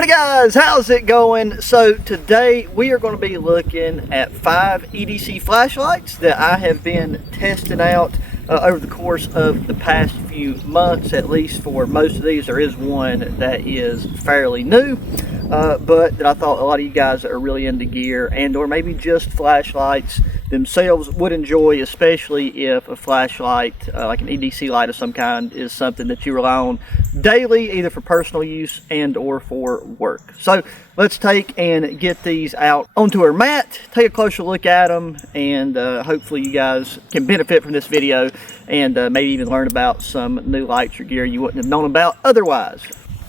Howdy guys, how's it going? So today we are going to be looking at 5 EDC flashlights that I have been testing out over the course of the past few months. At least for most of these, there is one that is fairly new, but that I thought a lot of you guys that are really into gear and or maybe just flashlights themselves would enjoy, especially if a flashlight like an EDC light of some kind is something that you rely on daily, either for personal use and or for work. So let's take and get these out onto our mat, take a closer look at them, and hopefully you guys can benefit from this video and maybe even learn about some new lights or gear you wouldn't have known about otherwise.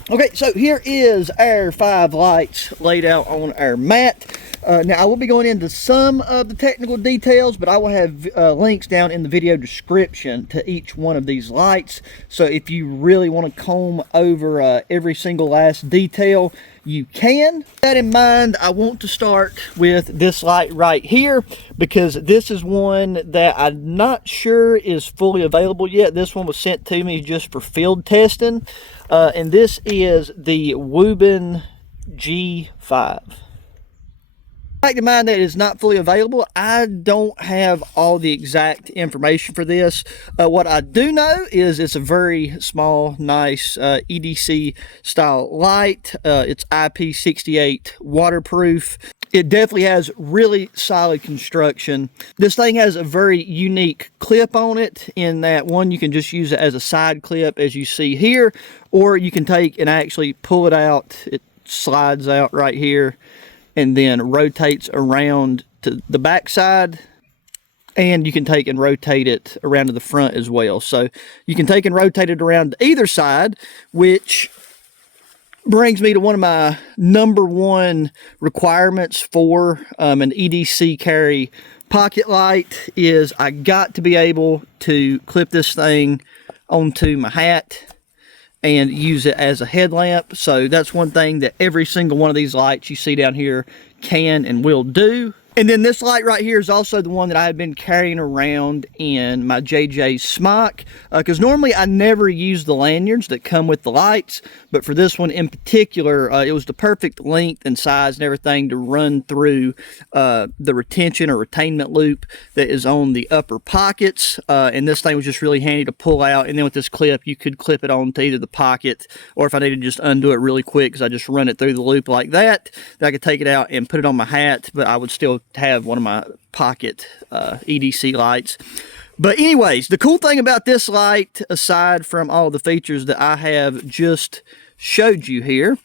Okay, so here is our 5 lights laid out on our mat. Now I will be going into some of the technical details, but I will have links down in the video description to each one of these lights. So if you really want to comb over every single last detail, you can. With that in mind, I want to start with this light right here, because this is one that I'm not sure is fully available yet. This one was sent to me just for field testing, and this is the Wuben G5. Keep in mind that it is not fully available. I don't have all the exact information for this. What I do know is it's a very small, nice EDC style light. It's IP68 waterproof. It definitely has really solid construction. This thing has a very unique clip on it, in that one, you can just use it as a side clip as you see here, or you can take and actually pull it out. It slides out right here and then rotates around to the back side, and you can take and rotate it around to the front as well. So you can take and rotate it around to either side, which brings me to one of my #1 requirements for an EDC carry pocket light. Is I got to be able to clip this thing onto my hat and use it as a headlamp. So that's one thing that every single one of these lights you see down here can and will do. And then this light right here is also the one that I have been carrying around in my JJ smock, because normally I never use the lanyards that come with the lights, but for this one in particular, it was the perfect length and size and everything to run through the retention or retainment loop that is on the upper pockets, and this thing was just really handy to pull out. And then with this clip, you could clip it on to either the pocket, or if I needed to just undo it really quick, because I just run it through the loop like that, then I could take it out and put it on my hat, but I would still have one of my pocket EDC lights. But anyways, the cool thing about this light, aside from all the features that I have just showed you here,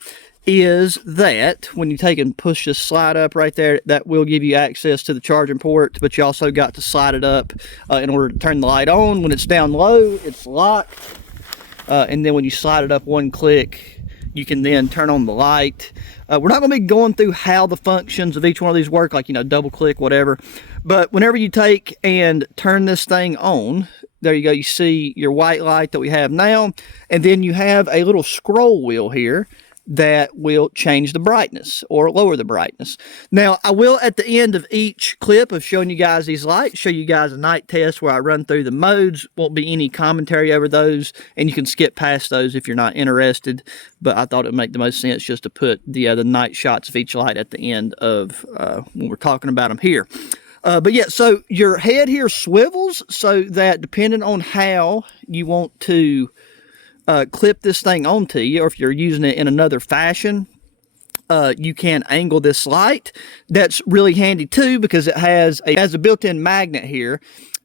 is that when you take and push this slide up right there, that will give you access to the charging port, but you also got to slide it up in order to turn the light on. When it's down low, it's locked, and then when you slide it up one click, you can then turn on the light. We're not going to be going through how the functions of each one of these work, like, you know, double click, whatever. But whenever you take and turn this thing on, there you go, you see your white light that we have now. And then you have a little scroll wheel here that will change the brightness or lower the brightness. Now, I will, at the end of each clip of showing you guys these lights, show you guys a night test where I run through the modes. Won't be any commentary over those, and you can skip past those if you're not interested. But I thought it would make the most sense just to put the night shots of each light at the end of when we're talking about them here. But yeah, so your head here swivels so that depending on how you want to clip this thing onto you, or if you're using it in another fashion, you can angle this light. That's really handy too, because it has a built-in magnet here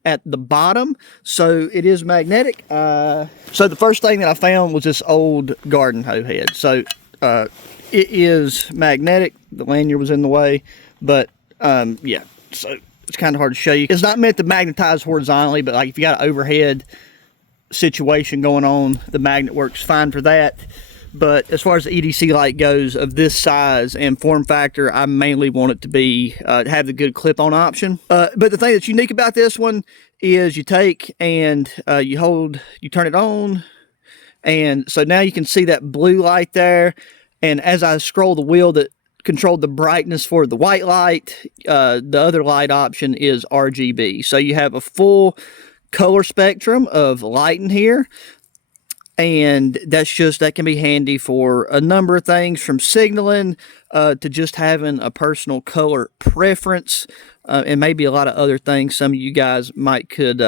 at the bottom, so it is magnetic. So the first thing that I found was this old garden hoe head. So it is magnetic. The lanyard was in the way, but yeah, so it's kind of hard to show you. It's not meant to magnetize horizontally, but like if you got an overhead situation going on, the magnet works fine for that. But as far as the EDC light goes of this size and form factor, I mainly want it to be have the good clip-on option. But the thing that's unique about this one is you take and you turn it on, and so now you can see that blue light there. And as I scroll the wheel that controlled the brightness for the white light, the other light option is RGB. So you have a full color spectrum of light in here. And that can be handy for a number of things, from signaling to just having a personal color preference, and maybe a lot of other things some of you guys could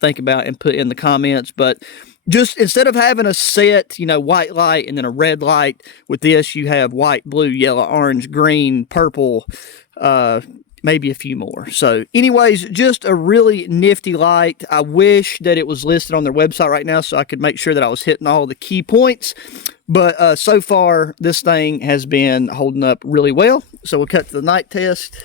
think about and put in the comments. But just instead of having a set, white light and then a red light, with this you have white, blue, yellow, orange, green, purple, maybe a few more. So anyways, just a really nifty light. I wish that it was listed on their website right now so I could make sure that I was hitting all the key points. But so far, this thing has been holding up really well. So we'll cut to the night test.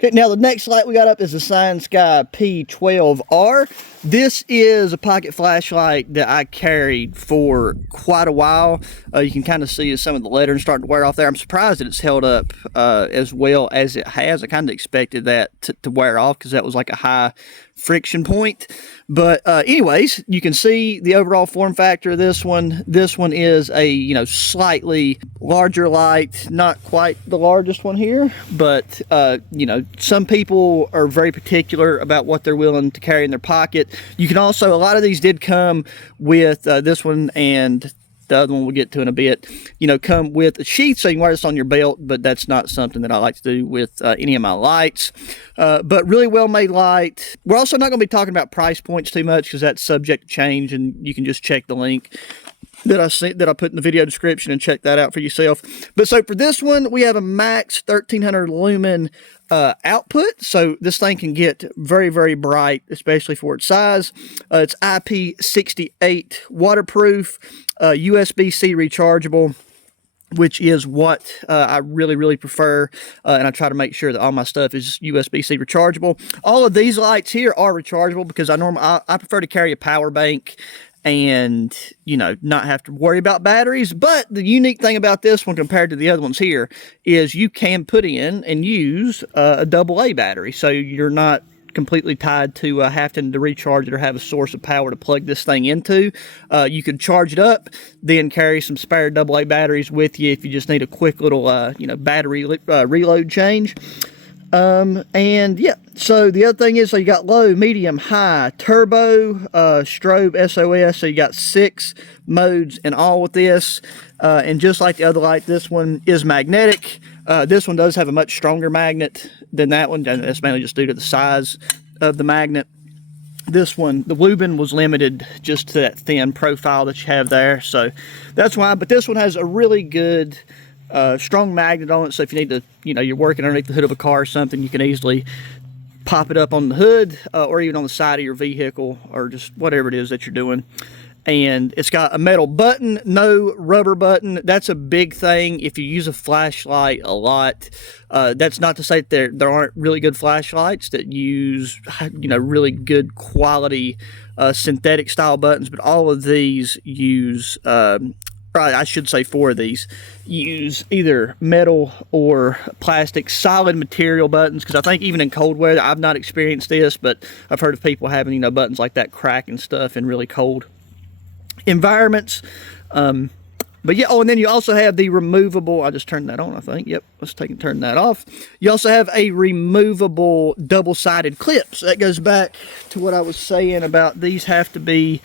Okay, now the next light we got up is the Cyansky P12R. This is a pocket flashlight that I carried for quite a while. You can kind of see as some of the lettering starting to wear off there. I'm surprised that it's held up as well as it has. I kind of expected that to wear off because that was like a high friction point. But anyways, you can see the overall form factor of this one. This one is a slightly larger light, not quite the largest one here, but some people are very particular about what they're willing to carry in their pocket. You can also, a lot of these did come with this one, and the other one we'll get to in a bit, come with a sheath so you can wear this on your belt, but that's not something that I like to do with any of my lights. But really well made light. We're also not going to be talking about price points too much because that's subject to change, and you can just check the link that I put in the video description and check that out for yourself. But so for this one, we have a max 1300 lumen output, so this thing can get very, very bright, especially for its size. It's IP68 waterproof, USB-C rechargeable, which is what I really, really prefer, and I try to make sure that all my stuff is USB-C rechargeable. All of these lights here are rechargeable because I prefer to carry a power bank and not have to worry about batteries. But the unique thing about this one compared to the other ones here is you can put in and use a AA battery, so you're not completely tied to having to recharge it or have a source of power to plug this thing into. You could charge it up, then carry some spare AA batteries with you if you just need a quick little battery reload change. And yeah, so the other thing is, so you got low, medium, high, turbo, strobe, SOS. So you got 6 modes in all with this. And just like the other light, this one is magnetic. This one does have a much stronger magnet than that one, and that's mainly just due to the size of the magnet. This one, the Wuben, was limited just to that thin profile that you have there, so that's why. But this one has a really good strong magnet on it, so if you need to, you're working underneath the hood of a car or something, you can easily pop it up on the hood or even on the side of your vehicle, or just whatever it is that you're doing. And it's got a metal button, no rubber button. That's a big thing if you use a flashlight a lot. That's not to say that there aren't really good flashlights that use, really good quality synthetic style buttons, but all of these use, I should say 4 of these use either metal or plastic solid material buttons, because I think even in cold weather, I've not experienced this, but I've heard of people having buttons like that crack and stuff in really cold environments. But yeah, and then you also have the removable, I just turned that on, I think. Yep, let's turn that off. You also have a removable double-sided clip. So that goes back to what I was saying about these have to be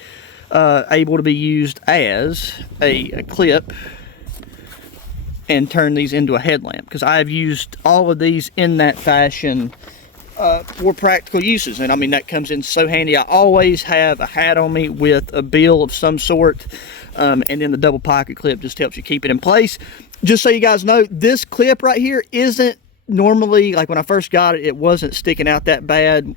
able to be used as a clip and turn these into a headlamp, because I've used all of these in that fashion for practical uses. And I mean, that comes in so handy. I always have a hat on me with a bill of some sort, and then the double pocket clip just helps you keep it in place. Just so you guys know, this clip right here isn't normally, like when I first got it, it wasn't sticking out that bad.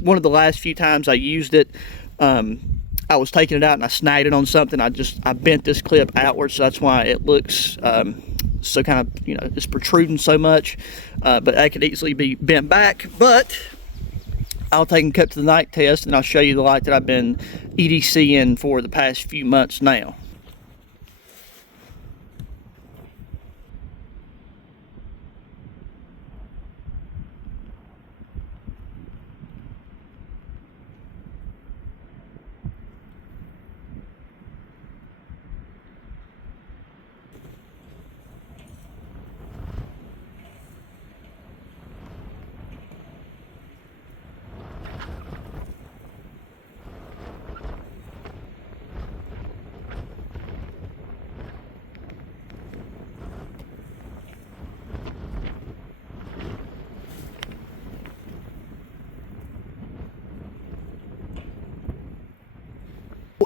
One of the last few times I used it, I was taking it out and I snagged it on something. I bent this clip outward, so that's why it looks so kind of, you know, it's protruding so much, but that could easily be bent back. But I'll take them cut to the night test, and I'll show you the light that I've been EDCing for the past few months now.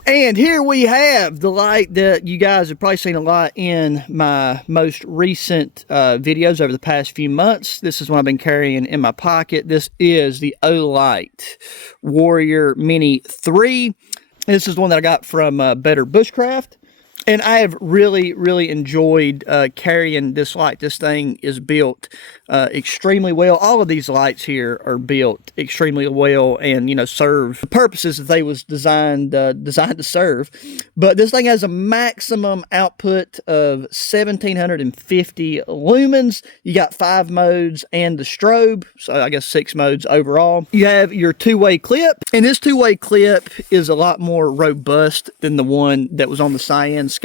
And here we have the light that you guys have probably seen a lot in my most recent videos over the past few months. This is what I've been carrying in my pocket. This is the Olight Warrior Mini 3. This is one that I got from Better Bushcraft. And I have really enjoyed carrying this light. This thing is built extremely well. All of these lights here are built extremely well, and, you know, serve the purposes that they was designed to serve. But this thing has a maximum output of 1750 lumens. You got 5 modes and the strobe, so I guess 6 modes overall. You have your 2-way clip, and this 2-way clip is a lot more robust than the one that was on the Cyansky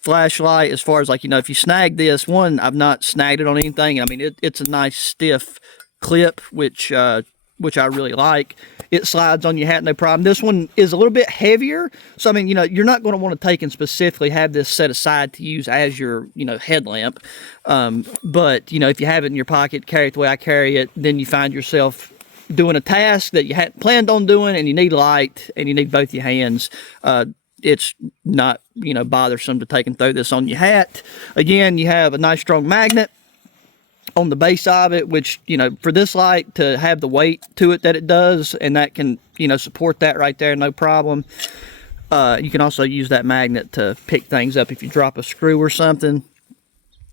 flashlight. As far as, like, you know, if you snag this one, I've not snagged it on anything. I mean, it's a nice stiff clip, which I really like. It slides on your hat, no problem. This one is a little bit heavier, so I mean, you know, you're not going to want to take and specifically have this set aside to use as your, you know, headlamp. But, you know, if you have it in your pocket, carry it the way I carry it, then you find yourself doing a task that you hadn't planned on doing, and you need light, and you need both your hands. It's not, you know, bothersome to take and throw this on your hat. Again, you have a nice strong magnet on the base of it, which, you know, for this light to have the weight to it that it does, and that can, you know, support that right there, no problem. You can also use that magnet to pick things up if you drop a screw or something.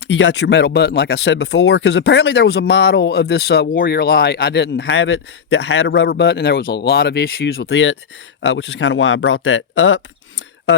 You got your metal button, like I said before, because apparently there was a model of this Warrior light, I didn't have it, that had a rubber button, and there was a lot of issues with it, which is kind of why I brought that up.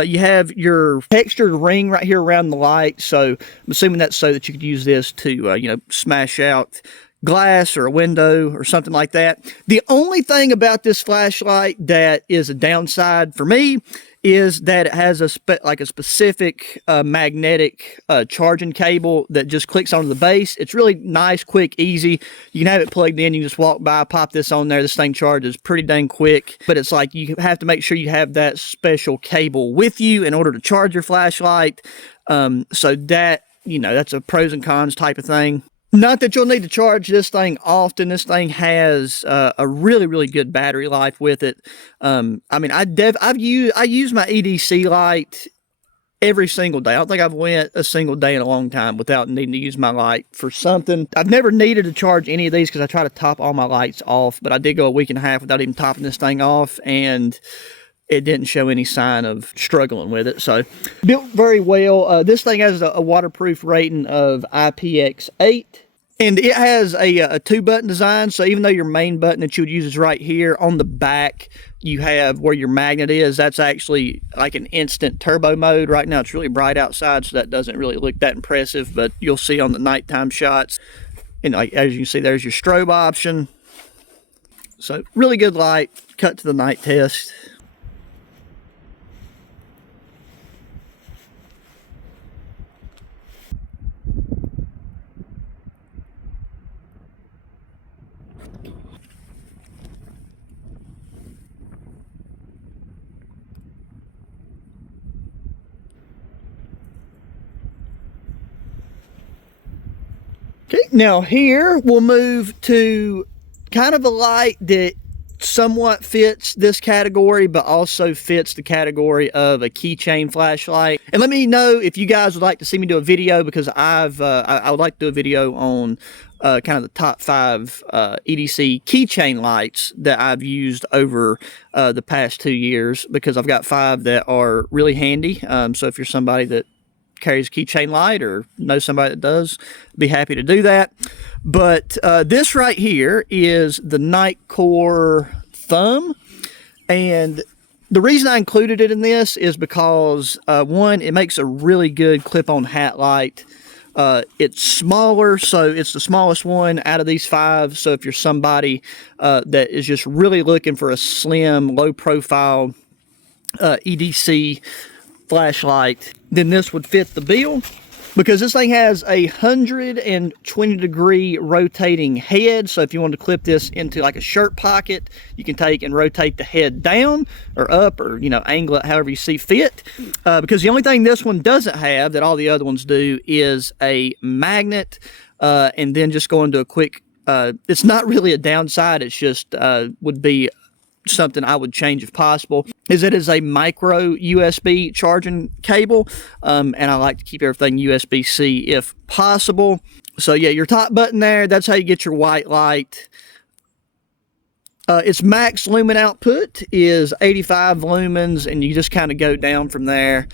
You have your textured ring right here around the light, so I'm assuming that's so that you could use this to, you know, smash out glass or a window or something like that. The only thing about this flashlight that is a downside for me is that it has a specific magnetic charging cable that just clicks onto the base. It's really nice, quick, easy. You can have it plugged in. You can just walk by, pop this on there. This thing charges pretty dang quick. But it's like you have to make sure you have that special cable with you in order to charge your flashlight. So that, you know, that's a pros and cons type of thing. Not that you'll need to charge this thing often. This thing has a really good battery life with it. I mean, I use my EDC light every single day. I don't think I've went a single day in a long time without needing to use my light for something. I've never needed to charge any of these because I try to top all my lights off, but I did go a week and a half without even topping this thing off, and it didn't show any sign of struggling with it. So, built very well. This thing has a waterproof rating of IPX8. And it has a 2-button design, so even though your main button that you would use is right here, on the back you have where your magnet is. That's actually like an instant turbo mode. Right now it's really bright outside, so that doesn't really look that impressive, but you'll see on the nighttime shots. And like, as you can see, there's your strobe option. So really good light. Cut to the night test. Okay, now here we'll move to kind of a light that somewhat fits this category, but also fits the category of a keychain flashlight. And let me know if you guys would like to see me do a video, because I would like to do a video on kind of the top 5 EDC keychain lights that I've used over the past 2 years, because I've got 5 that are really handy. So if you're somebody that carries a keychain light or knows somebody that does, be happy to do that. But this right here is the Nitecore Thumb, and the reason I included it in this is because, one, it makes a really good clip-on hat light. It's smaller, so it's the smallest one out of these 5. So if you're somebody that is just really looking for a slim, low-profile EDC flashlight, then this would fit the bill. Because this thing has a 120-degree rotating head, so if you want to clip this into like a shirt pocket, you can take and rotate the head down or up, or, you know, angle it however you see fit. Because the only thing this one doesn't have that all the other ones do is a magnet, and then just go into a quick, it's not really a downside, it's just would be something I would change if possible, is it is a micro USB charging cable, and I like to keep everything USB-C if possible. So yeah, your top button there, that's how you get your white light. Its max lumen output is 85 lumens, and you just kind of go down from there.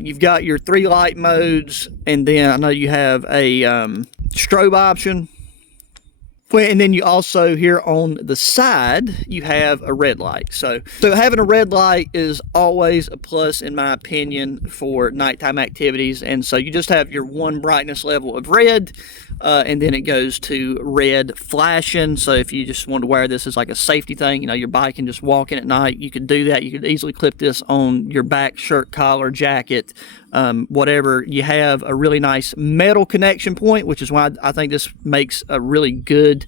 You've got your 3 light modes, and then I know you have a strobe option. And then you also, here on the side, you have a red light. So having a red light is always a plus, in my opinion, for nighttime activities. And so you just have your 1 brightness level of red, and then it goes to red flashing. So if you just want to wear this as like a safety thing, you know, your bike and just walk in at night, you could do that. You could easily clip this on your back, shirt, collar, jacket, whatever. You have a really nice metal connection point, which is why I think this makes a really good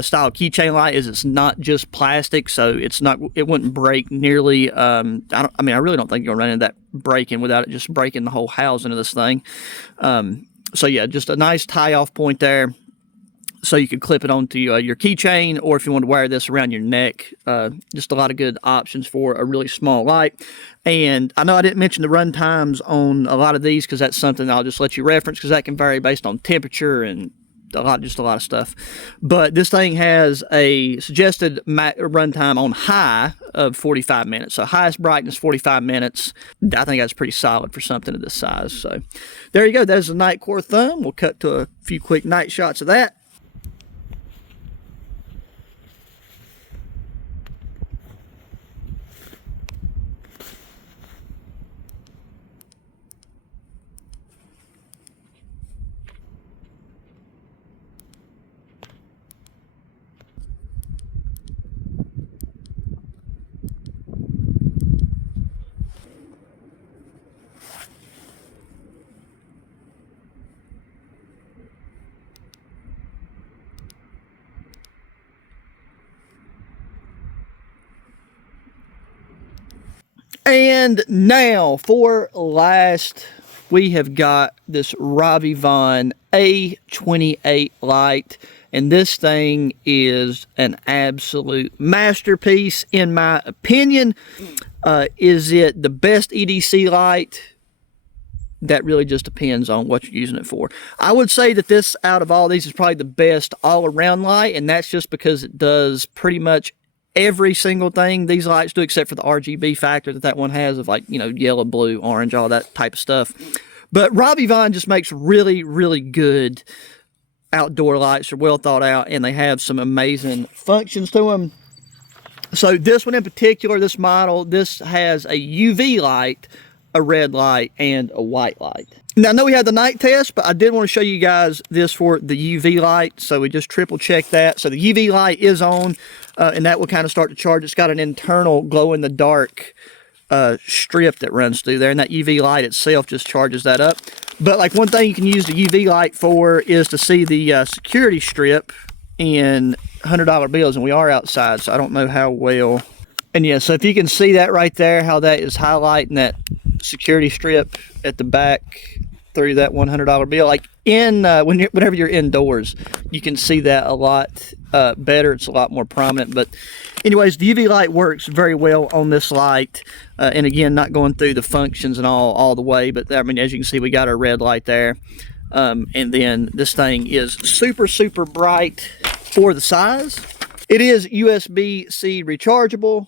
style keychain light. Is it's not just plastic, so it wouldn't break nearly. I really don't think you'll run into that breaking without it just breaking the whole housing of this thing. So yeah, just a nice tie off point there, so you could clip it onto your keychain, or if you want to wear this around your neck. Just a lot of good options for a really small light. And I know I didn't mention the run times on a lot of these, because that's something I'll just let you reference, because that can vary based on temperature and just a lot of stuff. But this thing has a suggested run time on high of 45 minutes. So highest brightness 45 minutes. I think that's pretty solid for something of this size. So there you go. There's the Nitecore Thumb. We'll cut to a few quick night shots of that. And now, for last, we have got this RovyVon A28 light. And this thing is an absolute masterpiece, in my opinion. Is it the best EDC light? That really just depends on what you're using it for. I would say that this, out of all these, is probably the best all-around light, and that's just because it does pretty much every single thing these lights do, except for the RGB factor that one has of, like, you know, yellow, blue, orange, all that type of stuff. But RovyVon just makes really, really good outdoor lights. They're well thought out, and they have some amazing functions to them. So this one in particular, this model, this has a UV light, a red light, and a white light. Now, I know we had the night test, but I did want to show you guys this for the UV light, so we just triple check that. So the UV light is on, and that will kind of start to charge. It's got an internal glow-in-the-dark strip that runs through there, and that UV light itself just charges that up. But like, one thing you can use the UV light for is to see the security strip in $100 bills, and we are outside, so I don't know how well. And yeah, so if you can see that right there, how that is highlighting that security strip at the back through that $100 bill, like whenever you're indoors, you can see that a lot better. It's a lot more prominent. But anyways, the UV light works very well on this light, and again, not going through the functions and all the way, but I mean, as you can see, we got our red light there, and then this thing is super, super bright for the size. It is USB-C rechargeable.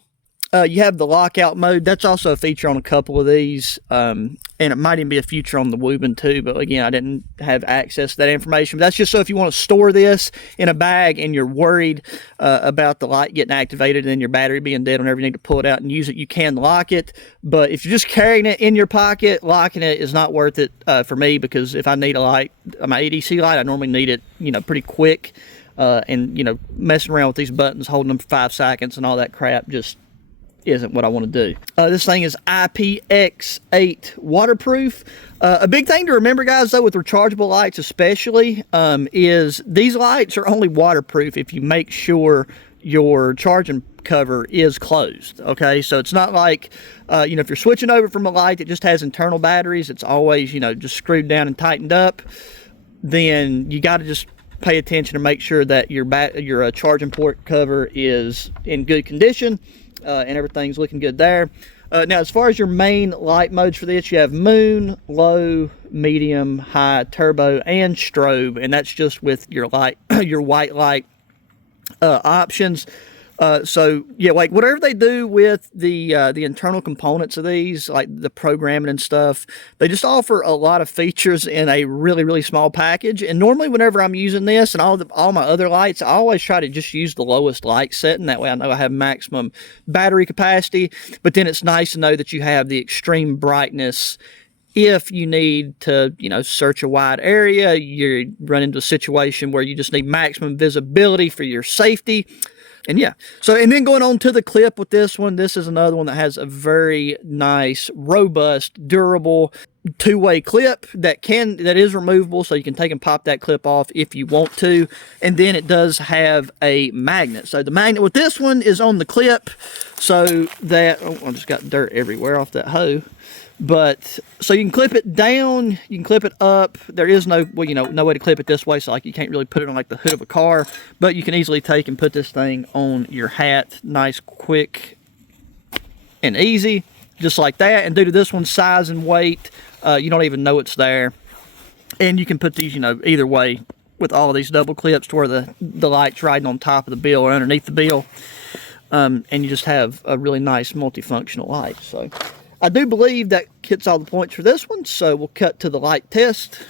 You have the lockout mode. That's also a feature on a couple of these, and it might even be a feature on the Wuben too, but again, I didn't have access to that information. But that's just so if you want to store this in a bag and you're worried about the light getting activated and then your battery being dead whenever you need to pull it out and use it, you can lock it. But if you're just carrying it in your pocket, locking it is not worth it for me, because if I need a light, my EDC light, I normally need it, you know, pretty quick. And, you know, messing around with these buttons, holding them for 5 seconds and all that crap just isn't what I want to do. This thing is IPX8 waterproof. A big thing to remember, guys, though, with rechargeable lights especially, is these lights are only waterproof if you make sure your charging cover is closed. Okay, so it's not like you know, if you're switching over from a light that just has internal batteries, it's always, you know, just screwed down and tightened up, then you got to just pay attention to make sure that your charging port cover is in good condition, and everything's looking good there. Now, as far as your main light modes for this, you have moon, low, medium, high, turbo, and strobe, and that's just with your light, your white light options. So yeah, like whatever they do with the internal components of these, like the programming and stuff, they just offer a lot of features in a really small package. And normally whenever I'm using this and all my other lights, I always try to just use the lowest light setting. That way I know I have maximum battery capacity, but then it's nice to know that you have the extreme brightness if you need to, you know, search a wide area, you run into a situation where you just need maximum visibility for your safety. And yeah, so, and then going on to the clip with this one, this is another one that has a very nice, robust, durable, two-way clip that is removable, so you can take and pop that clip off if you want to. And then it does have a magnet. So the magnet with this one is on the clip, so that, oh, I just got dirt everywhere off that hoe. But so you can clip it down, you can clip it up. There is no, well, you know, no way to clip it this way, so like you can't really put it on like the hood of a car, but you can easily take and put this thing on your hat, nice, quick, and easy, just like that. And due to this one's size and weight, you don't even know it's there. And you can put these, you know, either way with all of these double clips to where the light's riding on top of the bill or underneath the bill, and you just have a really nice multifunctional light. So I do believe that hits all the points for this one, so we'll cut to the light test.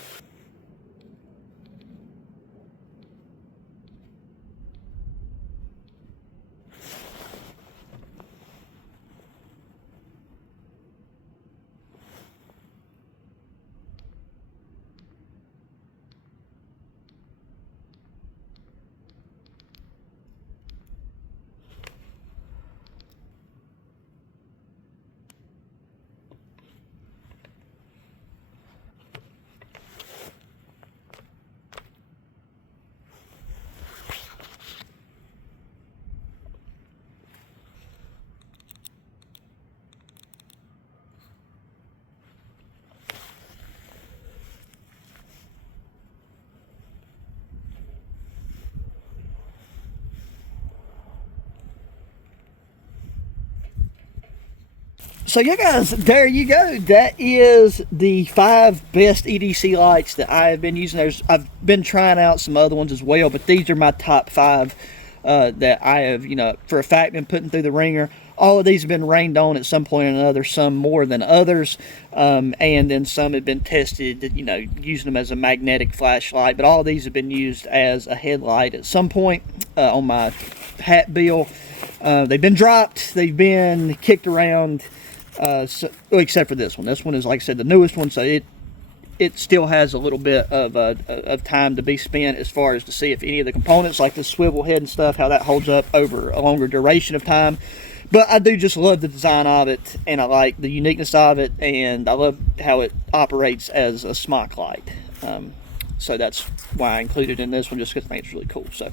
So yeah, guys, there you go. That is the 5 best EDC lights that I have been using. I've been trying out some other ones as well, but these are my top 5 that I have, you know, for a fact been putting through the ringer. All of these have been rained on at some point or another, some more than others, and then some have been tested, you know, using them as a magnetic flashlight, but all of these have been used as a headlight at some point on my hat bill. They've been dropped, they've been kicked around, so, except for this one. This one is, like I said, the newest one, so it still has a little bit of time to be spent as far as to see if any of the components, like the swivel head and stuff, how that holds up over a longer duration of time. But I do just love the design of it, and I like the uniqueness of it, and I love how it operates as a smock light. So that's why I included it in this one, just because I think it's really cool. So,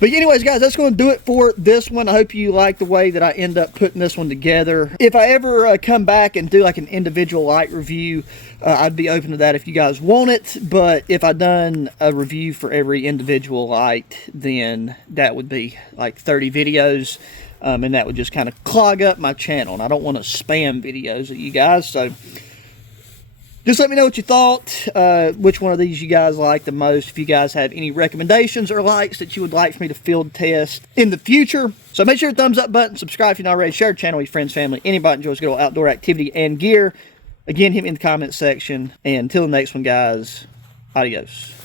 but anyways, guys, that's going to do it for this one. I hope you like the way that I end up putting this one together. If I ever come back and do like an individual light review, I'd be open to that if you guys want it. But if I'd done a review for every individual light, then that would be like 30 videos. And that would just kind of clog up my channel. And I don't want to spam videos of you guys. So just let me know what you thought, which one of these you guys like the most. If you guys have any recommendations or lights that you would like for me to field test in the future. So make sure your thumbs up button, subscribe if you're not already, share the channel with your friends, family, anybody enjoys good old outdoor activity and gear. Again, hit me in the comments section. And until the next one, guys, adios.